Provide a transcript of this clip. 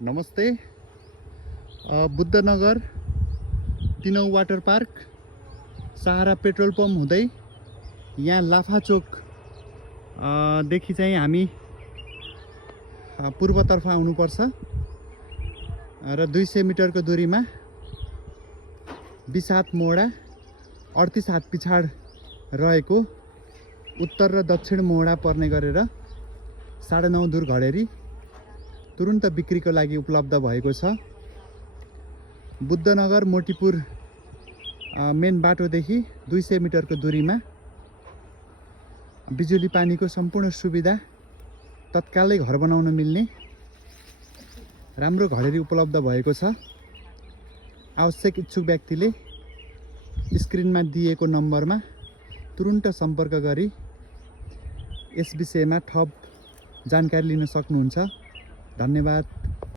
नमस्ते। Buddhnagar 3 water park सहारा petrol pump हुँदै यहाँ लाफाचोक देखि चाहिँ हामी पूर्वतर्फ आउनुपर्छ र 200 मिटरको दूरीमा बिसात मोडा 38 हात पिछाड रहेको उत्तर र दक्षिण मोडा पर्ने गरेर 9.5 दूर घडेरी तुरुन्त बिक्रीको लागि उपलब्ध भएको छ। बुद्धनगर मोटीपुर मेन बाटोदेखि 200 मिटरको दूरीमा बिजुली पानीको सम्पूर्ण सुविधा, तत्कालै घर बनाउन मिल्ने राम्रो घडेरी उपलब्ध भएको छ। आवश्यक इच्छुक व्यक्तिले स्क्रिनमा दिएको नम्बरमा तुरुन्त सम्पर्क गरी यस विषयमा थप जानकारी लिन सक्नुहुन्छ। धन्यवाद।